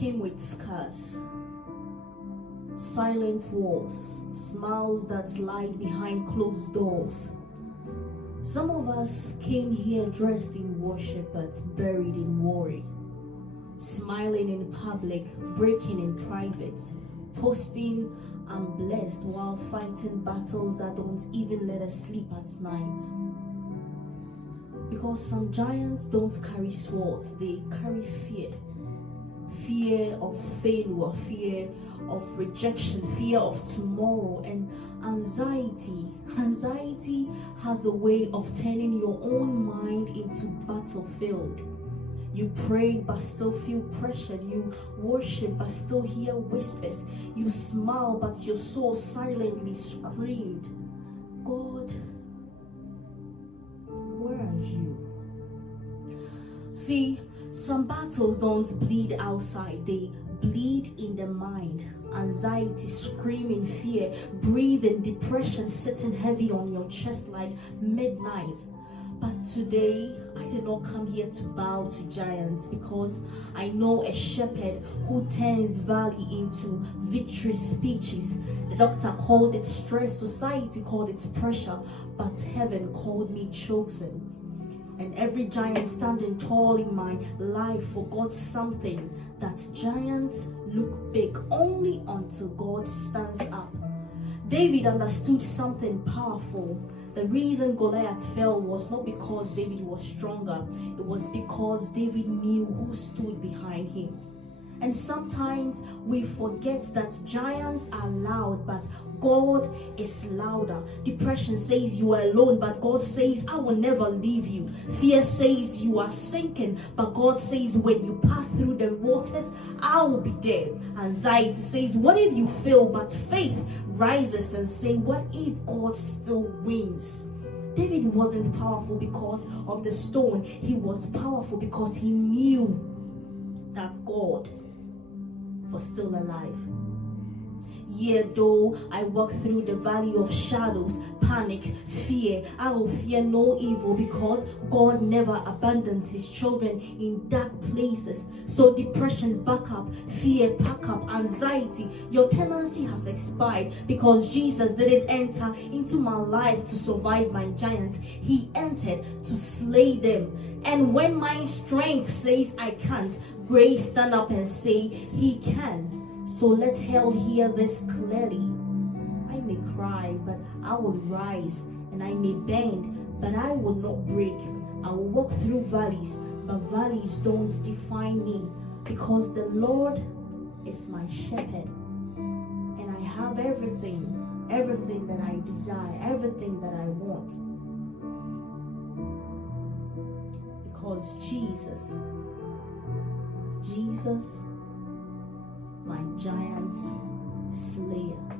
came with scars, silent walls, smiles that lied behind closed doors. Some of us came here dressed in worship but buried in worry, smiling in public, breaking in private, posting "I'm blessed" while fighting battles that don't even let us sleep at night. Because some giants don't carry swords, they carry fear. Fear of failure, fear of rejection, fear of tomorrow, and anxiety. Anxiety has a way of turning your own mind into battlefield. You pray but still feel pressured. You worship but still hear whispers. You smile but your soul silently screamed, "God, where are you?" See, some battles don't bleed outside, they bleed in the mind. Anxiety, screaming fear, breathing, depression sitting heavy on your chest like midnight. But today, I did not come here to bow to giants, because I know a shepherd who turns valley into victory speeches. The doctor called it stress, society called it pressure, but heaven called me chosen. And every giant standing tall in my life forgot something, that giants look big only until God stands up. David understood something powerful. The reason Goliath fell was not because David was stronger, it was because David knew who stood behind him. And sometimes we forget that giants are loud, but God is louder. Depression says you are alone, but God says, "I will never leave you." Fear says you are sinking, but God says, "When you pass through the waters, I will be there." Anxiety says, "What if you fail?" But faith rises and says, "What if God still wins?" David wasn't powerful because of the stone. He was powerful because he knew that God was still alive. Yet though I walk through the valley of shadows, panic, fear, I will fear no evil, because God never abandons his children in dark places. So depression, back up. Fear, pack up. Anxiety, your tenancy has expired, because Jesus didn't enter into my life to survive my giants. He entered to slay them. And when my strength says I can't, grace stand up and say he can. So let hell hear this clearly. I may cry, but I will rise, and I may bend, but I will not break. I will walk through valleys, but valleys don't define me, because the Lord is my shepherd, and I have everything that I desire, everything that I want, because Jesus, my giant slayer.